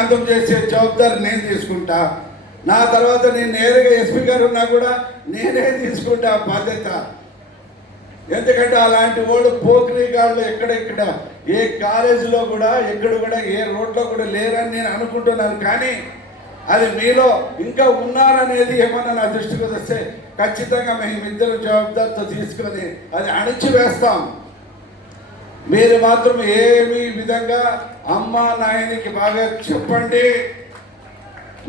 అంతం చేసే జవాబాదారి నేను తీసుకుంటా. నా తర్వాత నేను నేరుగా ఎస్పీ గారు ఉన్నా కూడా నేనే తీసుకుంటా బాధ్యత. ఎందుకంటే అలాంటి వాళ్ళు పోకిరీగాళ్ళు ఎక్కడెక్కడ ఏ కాలేజీలో కూడా ఎక్కడ కూడా ఏ రోడ్లో కూడా లేరని నేను అనుకుంటున్నాను. కానీ అది మీలో ఇంకా ఉన్నారనేది ఏమన్నా నా దృష్టికి వస్తే ఖచ్చితంగా మేమిద్దరు జవాబాదారితో తీసుకొని అది అణిచివేస్తాం. మీరు మాత్రం ఏమి విధంగా అమ్మ నాయనికి బాగా చెప్పండి.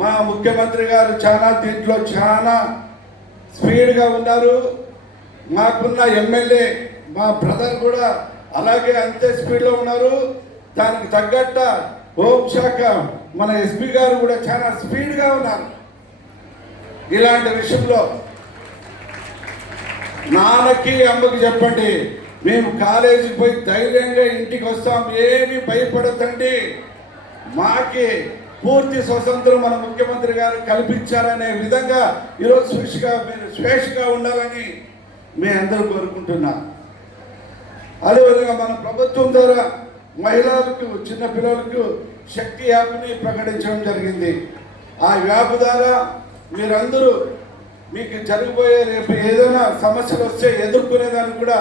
మా ముఖ్యమంత్రి గారు దీంట్లో చాలా స్పీడ్గా ఉన్నారు. మాకున్న ఎమ్మెల్యే మా బ్రదర్ కూడా అలాగే అంతే స్పీడ్లో ఉన్నారు. దానికి తగ్గట్ట హోంశాఖ మన ఎస్పీ గారు కూడా చాలా స్పీడ్గా ఉన్నారు. ఇలాంటి విషయంలో నాన్నకి అమ్మకి చెప్పండి, మేము కాలేజీకి పోయి ధైర్యంగా ఇంటికి వస్తాం, ఏమీ భయపడతండి. మాకి పూర్తి స్వతంత్రం మన ముఖ్యమంత్రి గారు కల్పించారనే విధంగా ఈరోజు మీరు స్వేచ్ఛగా ఉండాలని మీ అందరూ కోరుకుంటున్నాను. అదేవిధంగా మన ప్రభుత్వం ద్వారా మహిళలకు చిన్నపిల్లలకు శక్తి యాప్ని ప్రకటించడం జరిగింది. ఆ యాప్ ద్వారా మీరందరూ మీకు జరిగిపోయే రేపు ఏదైనా సమస్యలు వస్తే ఎదుర్కొనేదానికి కూడా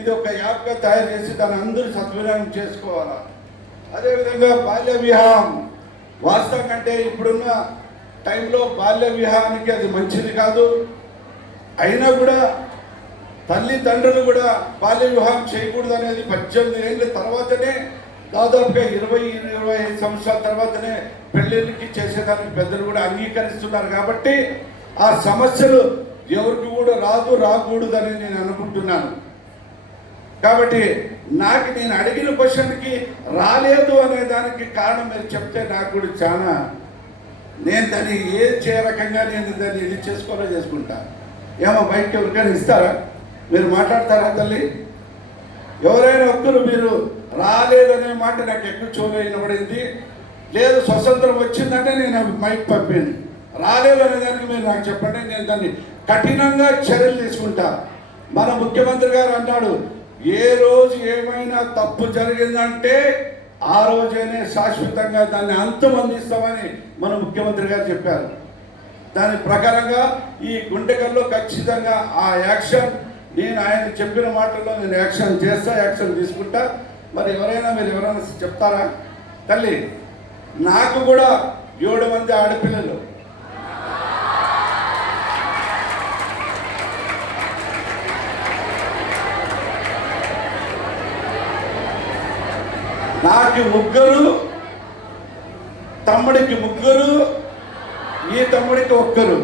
ఇది ఒక యాప్గా తయారు చేసి దాన్ని అందరూ సద్వినియోగం చేసుకోవాలి. అదేవిధంగా బాల్య వివాహం వాస్తవం అంటే ఇప్పుడున్న టైంలో బాల్య వివాహానికి అది మంచిది కాదు. అయినా కూడా తల్లిదండ్రులు కూడా బాల్య వివాహం చేయకూడదు అనేది 18 ఏళ్ళ తర్వాతనే దాదాపుగా 20-25 సంవత్సరాల తర్వాతనే పెళ్ళిళ్ళకి చేసేదానికి పెద్దలు కూడా అంగీకరిస్తున్నారు. కాబట్టి ఆ సమస్యలు ఎవరికి కూడా రాకూడదని నేను అనుకుంటున్నాను. కాబట్టి నేను అడిగిన క్వశ్చన్కి రాలేదు అనే దానికి కారణం మీరు చెప్తే నాకు కూడా చాలా నేను దాన్ని ఏ రకంగా నేను దాన్ని ఇది చేసుకోవాలో చేసుకుంటా. ఏమో బయటకి ఎవరికైనా ఇస్తారా? మీరు మాట్లాడతారా తల్లి? ఎవరైనా ఒక్కరు మీరు రాలేదనే మాట నాకు ఎక్కువ చోటు వినబడింది. లేదు స్వతంత్రం వచ్చిందంటే నేను మైక్ పంపాను. రాలేదనే దానికి మీరు నాకు చెప్పండి, నేను దాన్ని కఠినంగా చర్యలు తీసుకుంటా. మన ముఖ్యమంత్రి గారు అన్నాడు, ఏ రోజు ఏమైనా తప్పు జరిగిందంటే ఆ రోజైనా శాశ్వతంగా దాన్ని అంతమందిస్తామని మన ముఖ్యమంత్రి గారు చెప్పారు. దాని ప్రకారంగా ఈ గుంటకల్లో ఖచ్చితంగా ఆ యాక్షన్ నేను ఆయన చెప్పిన మాటల్లో నేను యాక్షన్ చేస్తా, యాక్షన్ తీసుకుంటా. మరి మీరు ఎవరైనా చెప్తారా? తల్లి నాకు కూడా 7 మంది ఆడపిల్లలు. నాకు 3, తమ్ముడికి 3, ఈ తమ్ముడికి 1.